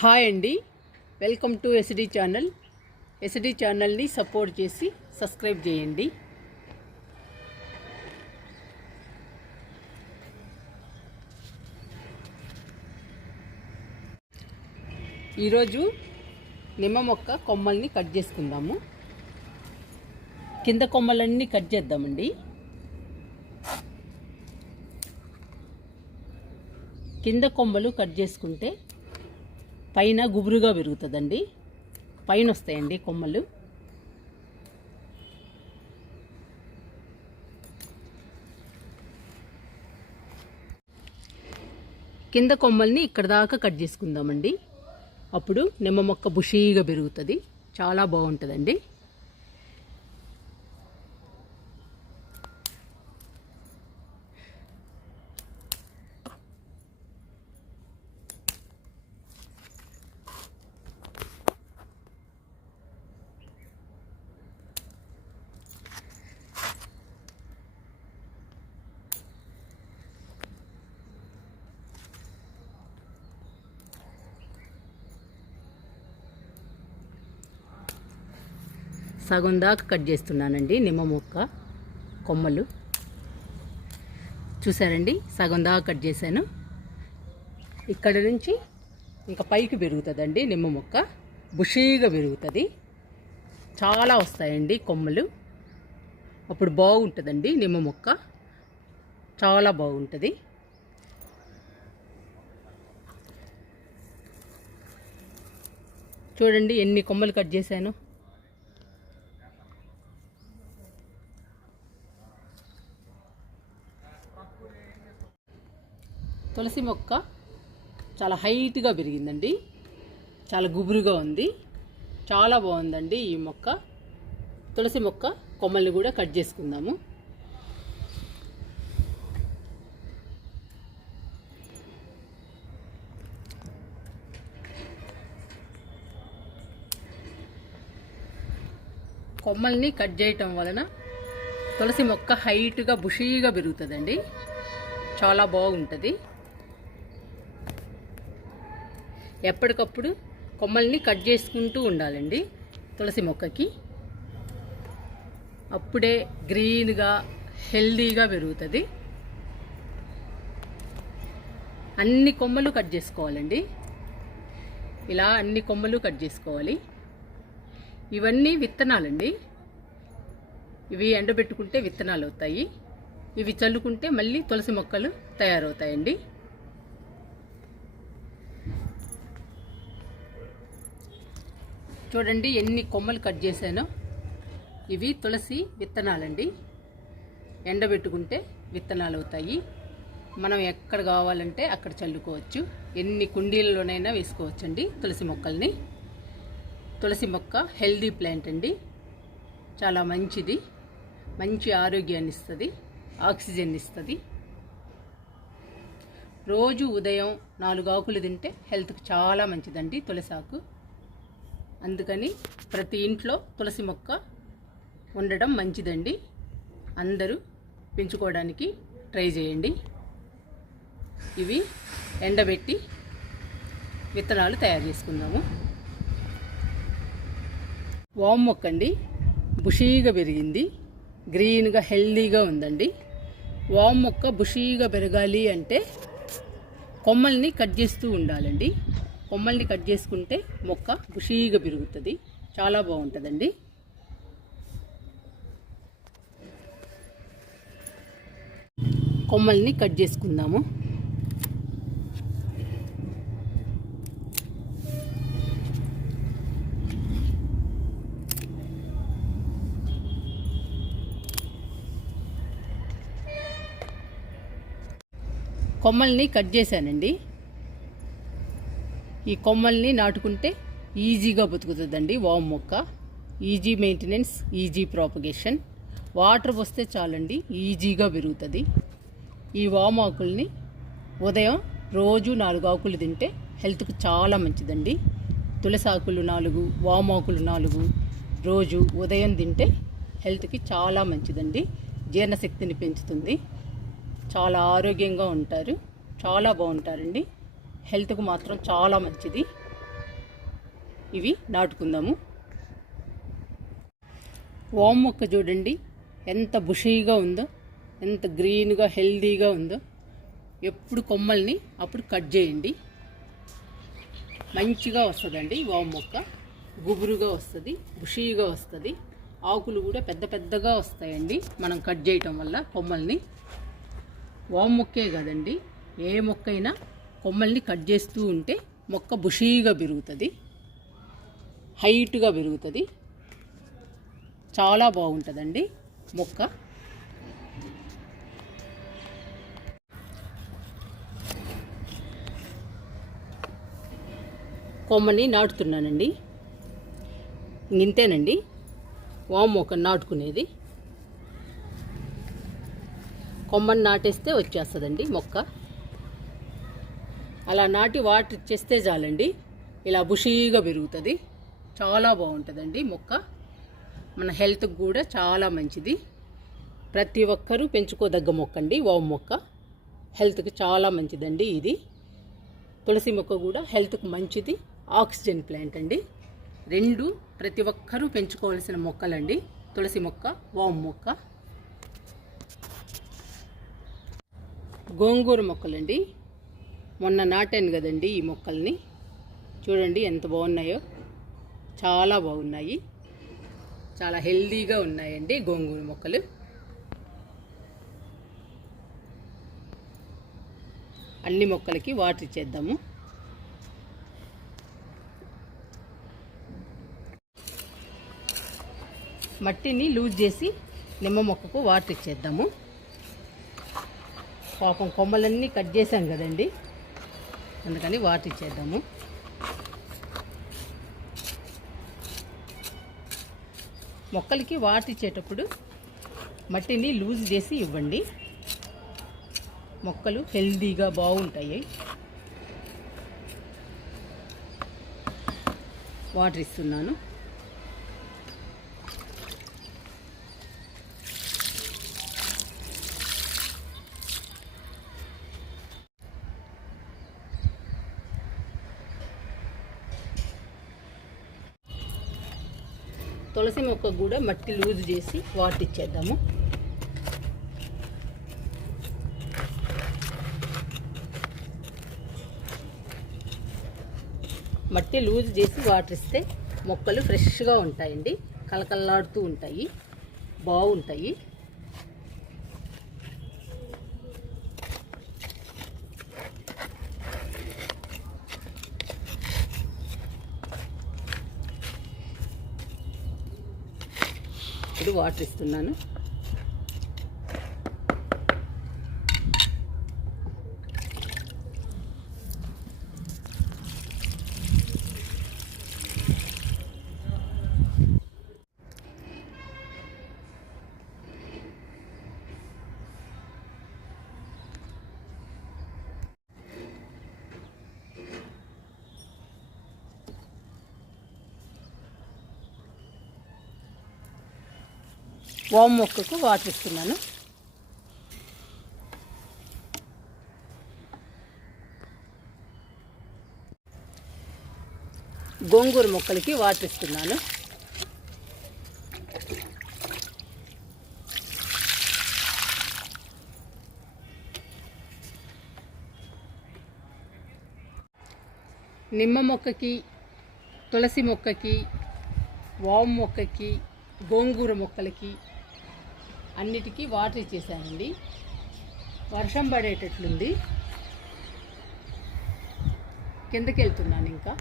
Hi అండి. Welcome to SD channel. SD ఛానల్ని support చేసి సబ్స్క్రైబ్ చేయండి. ఈరోజు నిమ్మ మొక్క కొమ్మల్ని కట్ చేసుకుందాము. కింద కొమ్మలన్నీ కట్ చేద్దామండి. కింద కొమ్మలు కట్ చేసుకుంటే పైన గుబురుగా పెరుగుతుందండి పైన వస్తాయండి కొమ్మలు. కింద కొమ్మల్ని ఇక్కడ దాకా కట్ చేసుకుందామండి. అప్పుడు నిమ్మ మొక్క బుషీగా పెరుగుతుంది చాలా బాగుంటుందండి. సగం దాకా కట్ చేస్తున్నానండి నిమ్మ మొక్క కొమ్మలు. చూసారండి? సగం దాకా కట్ చేశాను. ఇక్కడ నుంచి ఇంకా పైకి పెరుగుతుందండి నిమ్మ మొక్క. బుషీగా పెరుగుతుంది. చాలా వస్తాయండి కొమ్మలు. అప్పుడు బాగుంటుందండి నిమ్మ మొక్క. చాలా బాగుంటుంది. చూడండి ఎన్ని కొమ్మలు కట్ చేశాను. తులసి మొక్క చాలా హైట్గా పెరిగిందండి. చాలా గుబురుగా ఉంది. చాలా బాగుందండి ఈ మొక్క. తులసి మొక్క కొమ్మల్ని కూడా కట్ చేసుకుందాము. కొమ్మల్ని కట్ చేయటం వలన తులసి మొక్క హైట్గా బుషీగా పెరుగుతుందండి. చాలా బాగుంటుంది. ఎప్పటికప్పుడు కొమ్మల్ని కట్ చేసుకుంటూ ఉండాలండి తులసి మొక్కకి. అప్పుడే గ్రీన్గా హెల్దీగా పెరుగుతుంది. అన్ని కొమ్మలు కట్ చేసుకోవాలండి. ఇలా అన్ని కొమ్మలు కట్ చేసుకోవాలి. ఇవన్నీ విత్తనాలండి. ఇవి ఎండబెట్టుకుంటే విత్తనాలు అవుతాయి ఇవి చల్లుకుంటే మళ్ళీ తులసి మొక్కలు తయారవుతాయండి. చూడండి ఎన్ని కొమ్మలు కట్ చేశానో. ఇవి తులసి విత్తనాలండి. ఎండబెట్టుకుంటే విత్తనాలు అవుతాయి మనం ఎక్కడ కావాలంటే అక్కడ చల్లుకోవచ్చు. ఎన్ని కుండీలలోనైనా వేసుకోవచ్చండి తులసి మొక్కల్ని. తులసి మొక్క హెల్దీ ప్లాంట్ అండి. చాలా మంచిది. మంచి ఆరోగ్యాన్ని ఇస్తుంది. ఆక్సిజన్ ఇస్తుంది. రోజు ఉదయం నాలుగు ఆకులు తింటే హెల్త్కి చాలా మంచిదండి తులసాకు. అందుకని ప్రతి ఇంట్లో తులసి మొక్క ఉండడం మంచిదండి. అందరూ పెంచుకోవడానికి ట్రై చేయండి. ఇవి ఎండబెట్టి విత్తనాలు తయారు చేసుకుందాము. వామ్ మొక్క అండి బుషీగా పెరిగింది. గ్రీన్గా హెల్దీగా ఉందండి. వామ్ మొక్క బుషీగా పెరగాలి అంటే కొమ్మల్ని కట్ చేస్తూ ఉండాలండి. కొమ్మల్ని కట్ చేసుకుంటే మొక్క బుషీగా పెరుగుతుంది. చాలా బాగుంటుందండి. కొమ్మల్ని కట్ చేసుకుందాము. కొమ్మల్ని కట్ చేశానండి. ఈ కొమ్మల్ని నాటుకుంటే ఈజీగా బతుకుతుందండి వామ్ మొక్క. Easy maintenance easy propagation. Water వస్తే చాలండి ఈజీగా పెరుగుతుంది. ఈ వామ్ ఆకుల్ని ఉదయం రోజు నాలుగు ఆకులు తింటే హెల్త్కి చాలా మంచిదండి. తులసి ఆకులు నాలుగు వామ్ ఆకులు నాలుగు రోజు ఉదయం తింటే హెల్త్కి చాలా మంచిదండి. జీర్ణశక్తిని పెంచుతుంది. చాలా ఆరోగ్యంగా ఉంటారు. చాలా బాగుంటారండి. హెల్త్కు మాత్రం చాలా మంచిది. ఇవి నాటుకుందాము. వామ్ మొక్క చూడండి. ఎంత బుషీగా ఉందో ఎంత గ్రీన్గా హెల్దీగా ఉందో. ఎప్పుడు కొమ్మల్ని అప్పుడు కట్ చేయండి. మంచిగా వస్తుందండి వామ్ మొక్క. గుబురుగా వస్తుంది బుషీగా వస్తుంది. ఆకులు కూడా పెద్ద పెద్దగా వస్తాయండి మనం కట్ చేయటం వల్ల కొమ్మల్ని. వామ్ మొక్కే కదండి. ఏ మొక్క అయినా కొమ్మల్ని కట్ చేస్తూ ఉంటే మొక్క బుషీగా పెరుగుతుంది. హైట్గా పెరుగుతుంది. చాలా బాగుంటుందండి మొక్క. కొమ్మని నాటుతున్నానండి. ఇంతేనండి. వామ్ మొక్క నాటుకునేది. కొమ్మని నాటేస్తే వచ్చేస్తుందండి మొక్క. అలా నాటి వాటర్ చేస్తే చాలండి. ఇలా బుషీగా పెరుగుతుంది. చాలా బాగుంటుందండి మొక్క. మన హెల్త్కి కూడా చాలా మంచిది. ప్రతి ఒక్కరూ పెంచుకోదగ్గ మొక్క అండి వామ్ మొక్క. హెల్త్కి చాలా మంచిదండి ఇది. తులసి మొక్క కూడా హెల్త్కి మంచిది. ఆక్సిజన్ ప్లాంట్ అండి. రెండు ప్రతి ఒక్కరూ పెంచుకోవాల్సిన మొక్కలండి. తులసి మొక్క వామ్ మొక్క. గోంగూర మొక్కలండి. మొన్న నాటాను కదండి ఈ మొక్కల్ని. చూడండి ఎంత బాగున్నాయో. చాలా బాగున్నాయి. చాలా హెల్దీగా ఉన్నాయండి గోంగూర మొక్కలు. అన్ని మొక్కలకి వాటర్ ఇచ్చేద్దాము. మట్టిని లూజ్ చేసి నిమ్మ మొక్కకు వాటర్ ఇచ్చేద్దాము. పాపం కొమ్మలన్నీ కట్ చేసాం కదండి. అందుకని వాటర్ ఇచ్చేద్దాము. మొక్కలకి వాటర్ ఇచ్చేటప్పుడు మట్టిని లూజ్ చేసి ఇవ్వండి. మొక్కలు హెల్దీగా బాగుంటాయి. వాటర్ ఇస్తున్నాను. తులసి మొక్క కూడా మట్టి లూజ్ చేసి వాటర్ ఇచ్చేద్దాము. మట్టి లూజ్ చేసి వాటర్ ఇస్తే మొక్కలు ఫ్రెష్గా ఉంటాయండి. కలకల్లాడుతూ ఉంటాయి. బాగుంటాయి. వాటర్ ఇస్తున్నాను. వామ్ మొక్కకు వాటర్ ఇస్తున్నాను గోంగూర మొక్కలకి వాటర్ ఇస్తున్నాను నిమ్మ మొక్కకి తులసి మొక్కకి వామ్ మొక్కకి గోంగూర మొక్కలకి అన్నిటికీ వాటర్ ఇచ్చేసానండి. వర్షం పడేటట్లుంది. కిందకి వెళ్తున్నాను ఇంకా.